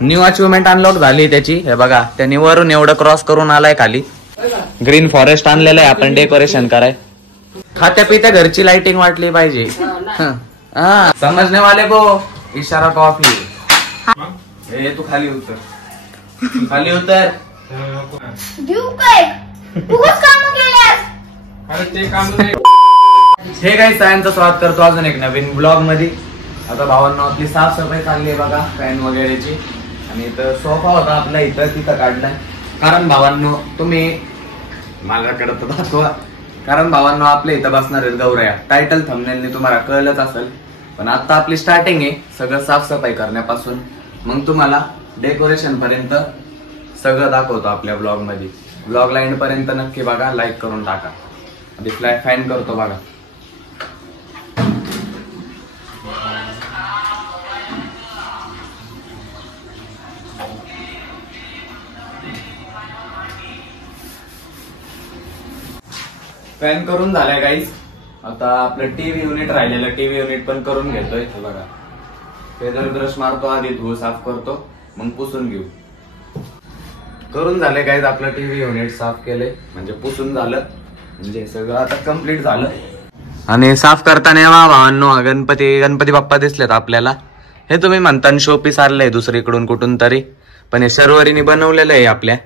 New achievement unlock झाली त्याची. हे बघा त्यांनी वरून एवढं क्रॉस करून आलाय खाली. ग्रीन फॉरेस्ट आणलेलं आहे आपण डेकोरेशन कराय. खात्या पित्या घरची लाइटिंग वाटली पाहिजे. हा समजने वाले को इशारा कॉफी. हे तू खाली उतर, खाली उतर. हे काही सगळ्यांचं स्वागत करतो अजून एक नवीन ब्लॉग मध्ये. आता भावांना आपली साफसफाई चालली आहे बघा फॅन वगैरेची. आणि इथं सोफा होता आपला इथं तिथं काढलाय. कारण भावांनो तुम्ही मला कडत दाखवा. कारण भावांनो आपल्या इथं बसणार आहेत गौऱ्या. टायटल थंबनेलने तुम्हाला कळलंच असेल. पण आता आपली स्टार्टिंग आहे सगळं साफसफाई करण्यापासून. मग तुम्हाला डेकोरेशन पर्यंत सगळं दाखवतो आपल्या ब्लॉग मध्ये. ब्लॉगला एंड पर्यंत नक्की बघा, लाईक करून टाका. आधी फॅन करतो बघा. फॅन करून झालाय गाईज. आता आपलं टीव्ही युनिट राहिलेलं टीव्ही युनिट पण करून घेतोय. बघा फेदर ब्रश मारतो आधी, धूळ साफ करतो मग पुसून घेऊ. करून झाले गाईज आपलं टीव्ही युनिट साफ केले म्हणजे पुसून झालं. म्हणजे सगळं आता कम्प्लीट झालं. आणि साफ करताना भावांनो गणपती बाप्पा दिसलेत आपल्याला. हे तुम्ही म्हणता शोपीस आलंय दुसरीकडून कुठून तरी, पण हे सर्वरीने बनवलेलं आहे आपल्या.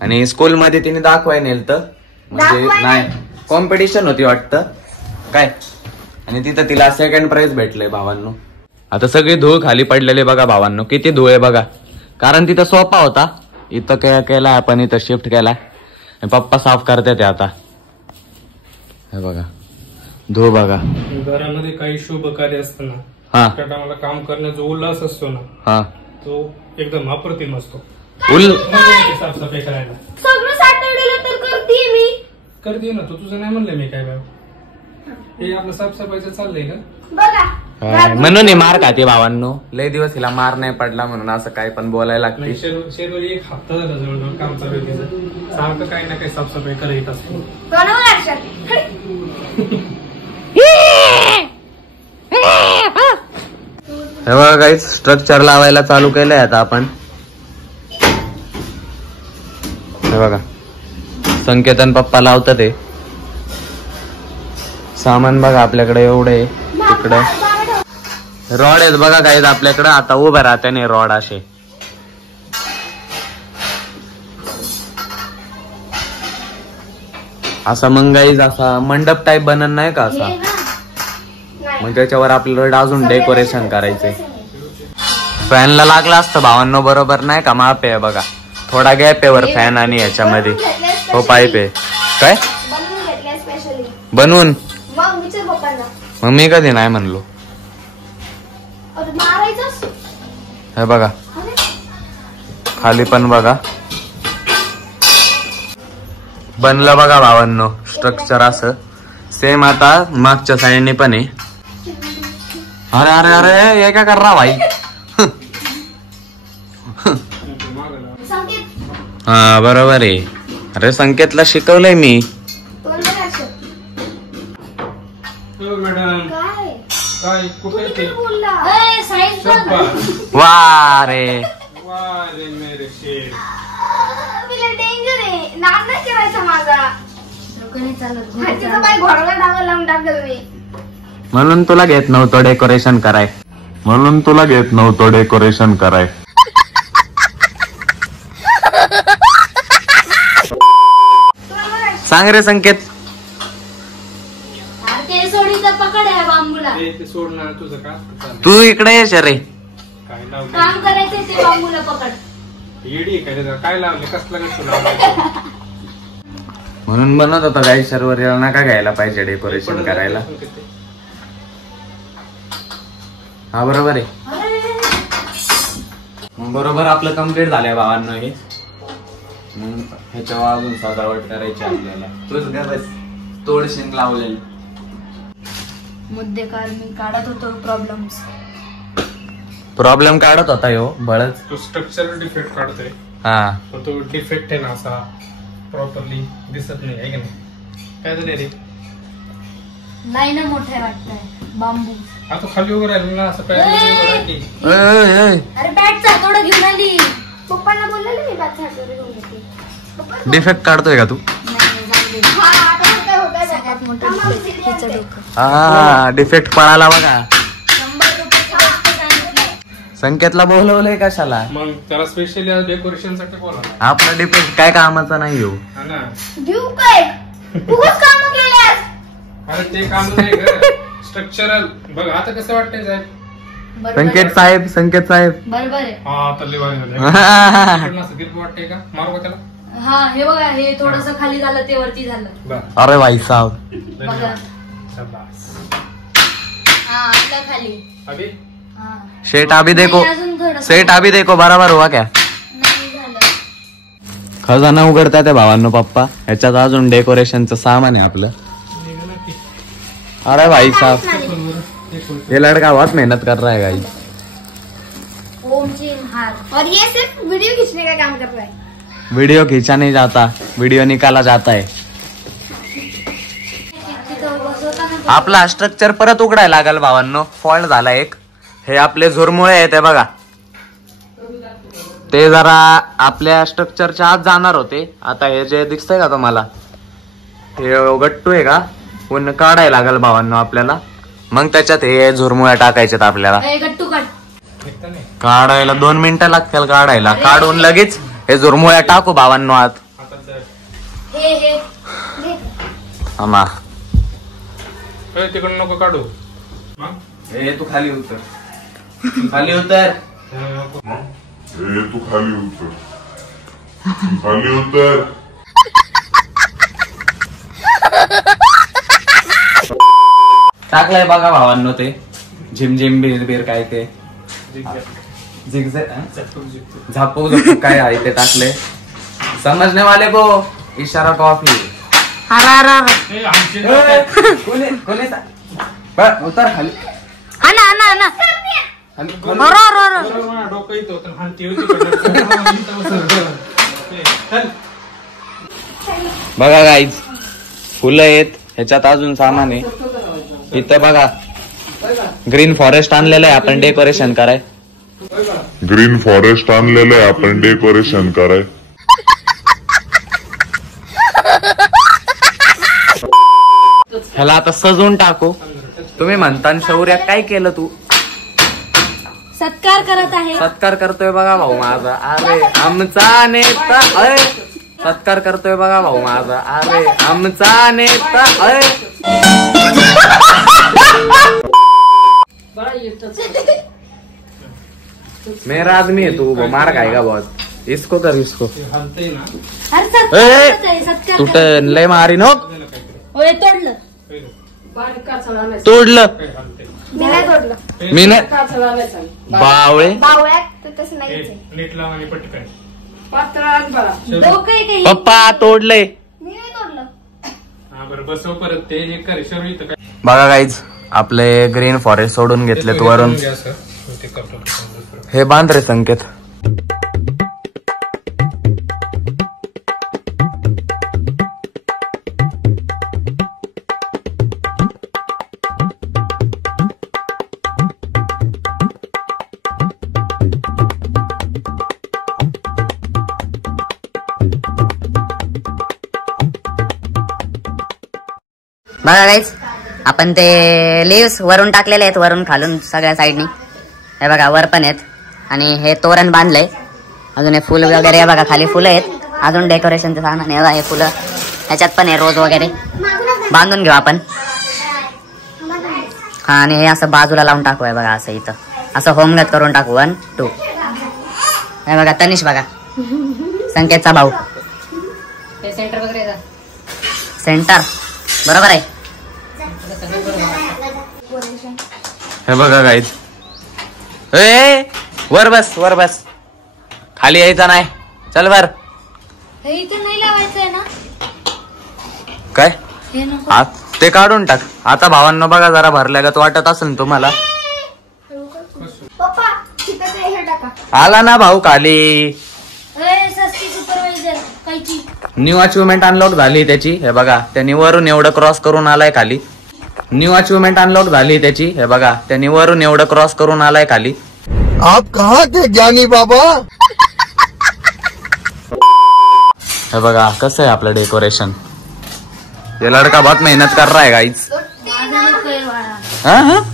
आणि स्कूलमध्ये तिने दाखवाय नेलतं. म्हणजे नाही कॉम्पिटिशन होती वाटतं काय. आणि तिथं तिला सेकंड प्राइज भेटलंय भावांनो. आता सगळी धूळ खाली पडलेली बघा भावांनो. किती धूळ आहे बघा. कारण तिथं सोफा होता इथं केला आपण, इथं शिफ्ट केला. पप्पा साफ करते आता. हे बघा धूळ बघा. घरामध्ये काही शुभ कार्य असताना त्या टायमाला काम करण्याचा उल्हास असतो ना, हा तो एकदम अप्रतिम असतो. साफसफाई करायला सगळं सॅटर्डेला तर करते मी. करते ना, तो तुझं नाही म्हणलं मी काय बाय. हे आपलं साफसफाईचं चाललंय ना बघा. म्हणून मार खाते भावांनो. लय दिवस हिला मार नाही पडला म्हणून असं काही पण बोलायला लागते. शेरवरी एक हप्ता झाला जवळजवळ काम चालू आहे तिचं. सारखं काही ना काही साफसफाई करत असतो. हे बघा गाईज स्ट्रक्चर लावायला चालू केलंय आता आपण. हे बघा संकेतन पप्पा लावतात ते सामान. बघा आपल्याकडे एवढे तिकडे रॉड आहेत बघा गाईज आपल्याकडे. आता उभे राहते नाही रॉड असे. असा मग गाईज असा मंडप टाईप बनन नाही का असा. मग त्याच्यावर आपल्याला अजून डेकोरेशन करायचंय. फॅनला लागला असतं भावांनो बरोबर नाही का. माप आहे बघा, थोडा गॅप आहे वर फॅन आणि याच्यामध्ये. हो पाईप आहे काय बनवून. मग मी कधी नाही म्हणलो. हे बघा खाली पण बघा बनलं बघा भावांनो स्ट्रक्चर असं सेम. आता मागच्या साईडने पण आहे. अरे अरे अरे हे काय कर रहा भाई. हा बरोबर आहे. अरे संकेतला शिकवलंय मी. मॅडम काय कुठे वा रे मेरे शेर. डेंजर आहे. नाद नाही करायचा माझा. घोडाला डांगर लावून टाकल मी. म्हणून तुला घेत नव्हतं डेकोरेशन कराय. सांग रे संकेत. तू इकडे येश रे. काम करायचं ते बांबूला पकड. काय लावले कसला कसं. म्हणून बनत होता गाई सर्वर नका घ्यायला पाहिजे डेकोरेशन करायला. हा बरोबर आहे. बरोबर आपलं कम्प्लीट झालंय भावांनो. हे मग ह्याच्यावर अजून सजावट करायची आपल्याला. तूच बस तोडशिंग लावलेली. मुद्देकार मी काढत होतो प्रॉब्लेम काढत होता यो बळच. तो स्ट्रक्चरल डिफेक्ट काढतोय. हा तो डिफेक्ट आहे ना असा प्रॉपरली दिसत नाही आहे की नाही. काय झालं रे लाईन मोठ्या वाटतंय बांबू. आता खाली उभं राहिलो ना असं काय अरे बॅटचा थोडं घेऊन आली. पप्पांना बोललेलं मी बॅटचा हातोडा घेऊन येते. डिफेक्ट काढतोय का तू? सगळ्यात मोठं हिचं डोकं. हा डिफेक्ट पळाला बघा. संकेतला बोलवलंय कशाला? मग त्याला स्पेशली डेकोरेशन साठी बोला. आपला डिफेक्ट काय कामाचा नाही येऊ. हा ना. देऊ काय खूपच काम केल्यास. अरे ते काम नाही स्ट्रक्चरल बघ आता कसं वाटतंय साहेब. संकेत साहेब बरोबर आहे. हा तल्ली वाटतंय का मारू का त्याला? हा हे बघा हे थोडस खाली झालं ते वरती झालं. अरे भाई साहब बघा शाबास. हा आपल्या खाली. अभी हा शेट अभी देखो नाही, अजून थोडंसं. सेट अभी देखो बराबर हुआ क्या? नाही झालं. खजाना उघडतात त्या भावांनो पप्पा. ह्याच्यात अजून डेकोरेशनचं सामान आहे आपलं. अरे भाई साहब ये लड़का बहुत मेहनत कर रहा है गाइस. ओम जी हार और ये सिर्फ वीडियो खींचने का काम कर रहा है. वीडियो खींचा नहीं जाता, वीडियो निकाला जाता है. आपला स्ट्रक्चर परत उघडायला लागल भावांनो. फॉल्ट झाला एक. हे आपले झुरमुळे आहेत ते बघा. ते जरा आपल्या स्ट्रक्चरच्या आत जाणार होते. आता हे जे दिसतंय का तुम्हाला हे गट्टू आहे का पुन्हा काढायला लागल भावांनो आपल्याला. मग त्याच्यात हे झुरमुळ्या टाकायच्यात आपल्याला. गट्टू काढ. काढायला 2 मिनिटं लागतील काढायला. काढून लगेच हे झुरमुळ्या टाकू भावांनो आत. हे आमा तिकडून नको काढू. हे तू खाली उतर. खाली उतर. तू खाली उतर. खाली उतर. टाकलंय बघा भावांनो ते झिम बीर काय ते झापूक काय आहे ते टाकले. समजने वाले को इशारा कॉफी. उतर खाली. डोकं येतो बघा गाईज फुलं आहेत ह्याच्यात अजून सामान आहे. इथं बघा ग्रीन फॉरेस्ट आणलेलं आहे आपण डेकोरेशन कराय. ग्रीन फॉरेस्ट आणलेलं आहे आपण डेकोरेशन कराय. ह्याला आता सजवून टाकू. तुम्ही म्हणता शौर्या काय केलं तू? सत्कार करत आहे. सत्कार करतोय बघा भाऊ माझा. अरे आमचा नेता. अय सत्कार करतोय बघा भाऊ माझा. अरे आमचा नेता. अय मेरा आदमी है तू मार खाएगा बहुत. इसको कर इसको. तुट लय मारी नो. तोडलं तोडलं नाही तोडलं. मी नाही बावळे. बावळ्यात तसं नाही. नीट लावा आणि पटकन. डोकं आहे काही. पप्पा तोडलंय. मी नाही तोडलं. हा बरं बसव परत ते हे कर शरू इथं काय. बघा गाईज आपले ग्रीन फॉरेस्ट सोडून घेतलेत वरून. ते करतो. हे बांध रे संकेत. बघा गाईस आपण ते लिव्स वरून टाकलेले आहेत. वरून खालून सगळ्या साईडनी हे बघा वर पण आहेत. आणि हे तोरण बांधलंय. अजून हे फुल वगैरे बघा खाली फुलं आहेत. अजून डेकोरेशनचं सामान हे बघा हे फुलं. ह्याच्यात पण आहे रोज वगैरे. बांधून घेऊ आपण. हा आणि हे असं बाजूला लावून टाकू आहे बघा असं इथं असं होमगत करून टाकू. 1 2 हे बघा तनिष बघा संकेतचा भाऊ. सेंटर वगैरे सेंटर बरोबर आहे. हे बघा गाईज. ए वर बस खाली यायचा नाही. चल बर. हे इथं नाही लावायचंय ना. काय हे नको. आत ते काढून टाक. आता भावांनो बघा जरा भरल्यागत वाटत असेल तुम्हाला. पप्पा तिथं ते हे टाका. आला ना भाऊ खाली. सस्ती सुपरवायझर कायची. न्यू अचिव्हमेंट अनलॉक झाली त्याची. हे बघा त्यांनी वरून एवढं क्रॉस करून आलाय खाली. न्यू अचिव्हमेंट अनलॉक झाली त्याची. हे बघा त्यांनी वरून एवढं क्रॉस करून आलाय खाली. आप कहाँ थे ज्ञानी बाबा? हे बघा कसं आहे आपलं डेकोरेशन. ये लड़का बहुत मेहनत कर रहा है गाइस. हाँ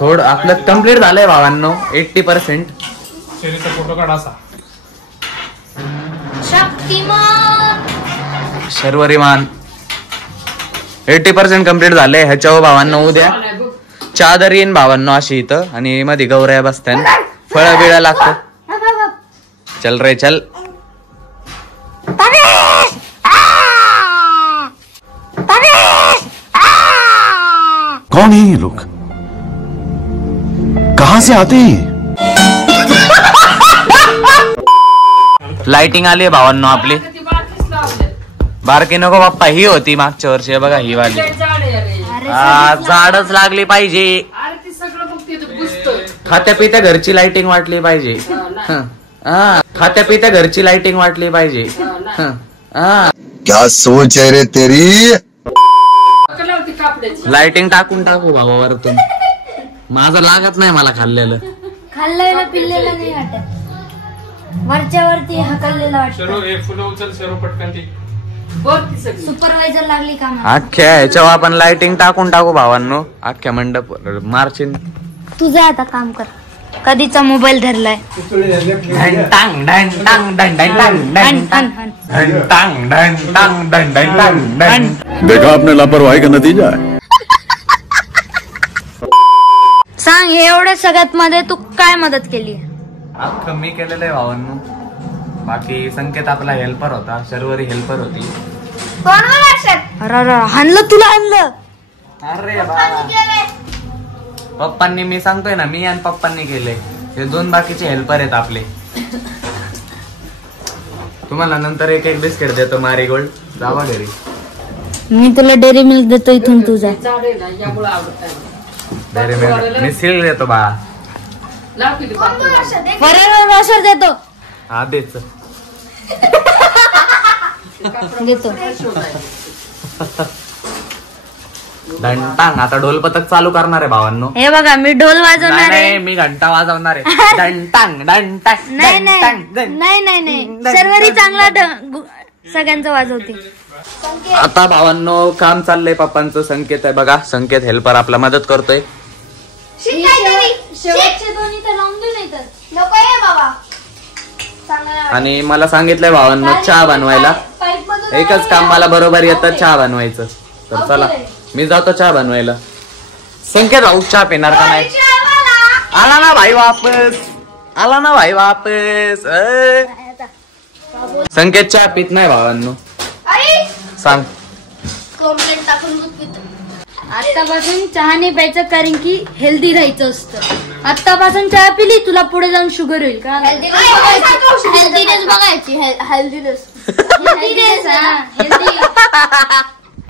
थोडं आपलं कम्प्लीट झालंय भावांनो 80%. फोटो काढा असा. शर्वरीमान 80% कम्प्लीट झालंय. ह्याच्यावर भावांनो उद्या चादर येईन भावांनो अशी इथं आणि मध्ये गौऱ्या बसत्यान फळं बिळं लागतं. चल रे चल. कौन है ये लोग? कहाँ से आते हैं? लाइटिंग आली आहे भावांनो आपली. बारकी नको बाप्पा ही होती मागच्या वर्षी. बघा ही वाली झाडच लागली पाहिजे. खात्या पित्या घरची लाइटिंग वाटली पाहिजे. खात्या पित्या घरची लाइटिंग वाटली पाहिजे. क्या सोच है रे तेरी? लाइटिंग टाकून टाकू बाबा वरतून. माझं लागत नाही मला खाल्लेलं. खाल्लेलं पिल्लेलं नाही वाटत. वरच्या वरती हकललेलं वाटत. फुलं उचल सर्व पटकन ती. सुपरवायझर लागली का मला? अख्ख्या ह्याच्यावर आपण लाइटिंग टाकून टाकू भावांनो. अख्ख्या मंडप मार्चिन. तुझं आता काम कर. कधीचा मोबाईल धरलाय. देखा आपने लापरवाही का नतीजा है. सांग हे एवढ्या सगळ्यात मध्ये तू काय मदत केली? अख्खं मी केलेलं आहे भावांनो. बाकी संकेत आपला हेल्पर होता. शर्वरी हेल्पर होती. अरे हाणलं तुला आणलं. अरे पप्पांनी मी सांगतोय ना मी आणि पप्पांनी केले. हे दोन बाकीचे हेल्पर आहेत आपले. तुम्हाला नंतर एक एक बिस्किट देतो मारीगोल्ड. जावा घरी. मी तुला डेअरी मिल्क देतो इथून तुझा. डेअरी मिल्क मी सील देतो बा. वाशर देतो. हा देच देतो. घंटांग आता ढोल पथक चालू करणार आहे भावांनो. हे बघा मी ढोल वाजवणार आहे. नाही मी घंटा वाजवणार आहे. डंटांग डंटांग नाही नाही नाही नाही शर्वरी चांगला सगळ्यांचं वाजवते. आता भावांनो काम चाललंय पप्पांचं. संकेत आहे बघा. संकेत हेल्पर आपला मदत करतोय. आणि मला सांगितलंय भावांनो चहा बनवायला. एकच काम मला बरोबर येतं चहा बनवायचं. तर चला मी जातो चहा बनवायला. संकेत भाऊ चहा पिणार का नाही? आला ना भाई वापस. आला ना भाई वापस. संकेत चहा पित नाही भावांनो. सांग. आतापासून चहा नाही प्यायचं कारण की हेल्दी राहायचं असतं. आतापासून चहा पिली तुला पुढे जाऊन शुगर होईल का? हेल्दीनेस बघायची. हेल्दीनेस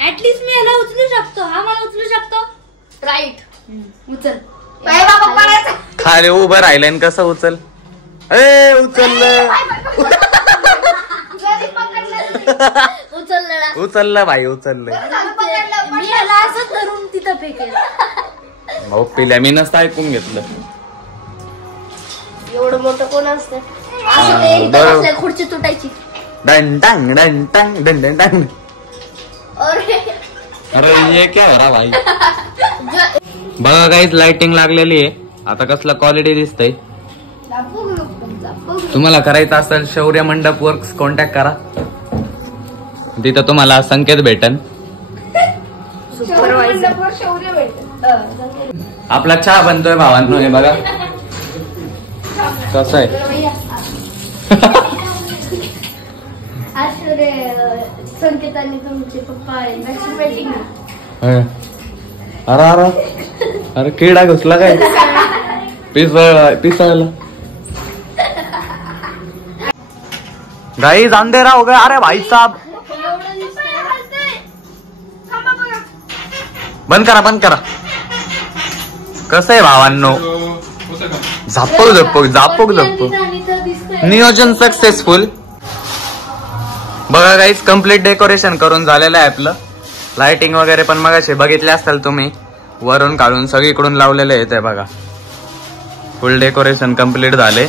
ऍटलीस्ट मी याला उचलू शकतो. हा मला उचलू शकतो. राईट उचल. खाली उभं राहिलं कसं उचल. उचललं उचललं भाई उचललं. मी याला असंच धरून तिथं फेकेल. भाऊ पिल्या मी नसतं ऐकून घेतलं. एवढं मोठं कोण असतं? खुर्ची तुटायची. डंटांग डंटांग डंटांग. अरे ये क्या हो रहा भाई. बघा काहीच लाइटिंग लागलेली आहे. आता कसला क्वालिटी दिसतंय. तुम्हाला करायचं असेल शौर्य मंडप वर्क्स कॉन्टॅक्ट करा. तिथं तुम्हाला संकेत भेटन. आपला चहा बनतोय भावांनो. हे बघा कसं आहे. संकेताने तुमचे पप्पा अरे अरे अरे किडा घुसला काय. पिसळला गाईज अंधेरा हो गया. अरे भाई साहब बंद करा बंद करा. कसं आहे भावांनो. झापक झपक झापक झपक. नियोजन सक्सेसफुल. बघा गाईज कम्प्लीट डेकोरेशन करून झालेलं आहे आपलं. लाइटिंग वगैरे पण मगाशी बघितले असताल तुम्ही, वरून काढून सगळीकडून लावलेले आहे ते बघा. फुल डेकोरेशन कम्प्लीट झाले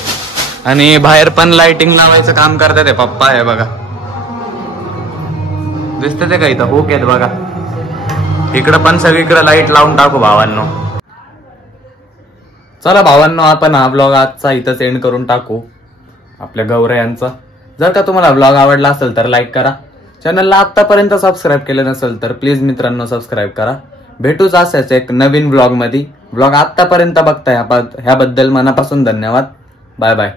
आणि बाहेर पण लाइटिंग लावायचं काम करतात ते पप्पा. आहे बघा, दिसते ते का इथं हुक आहेत बघा. इकडं पण सगळीकडे लाईट लावून टाकू भावांनो. चला भावांनो, आपण हा ब्लॉग आजचा इथंच एंड करून टाकू आपल्या गौरयांचा. जर का तुम्हाला ब्लॉग आवडला असेल तर लाईक करा. चॅनलला आतापर्यंत सबस्क्राईब केलं नसेल तर प्लीज मित्रांनो सबस्क्राईब करा. भेटूच असेच एक नवीन ब्लॉग मध्ये. ब्लॉग आतापर्यंत बघताय ह्याबद्दल मनापासून धन्यवाद. Bye bye.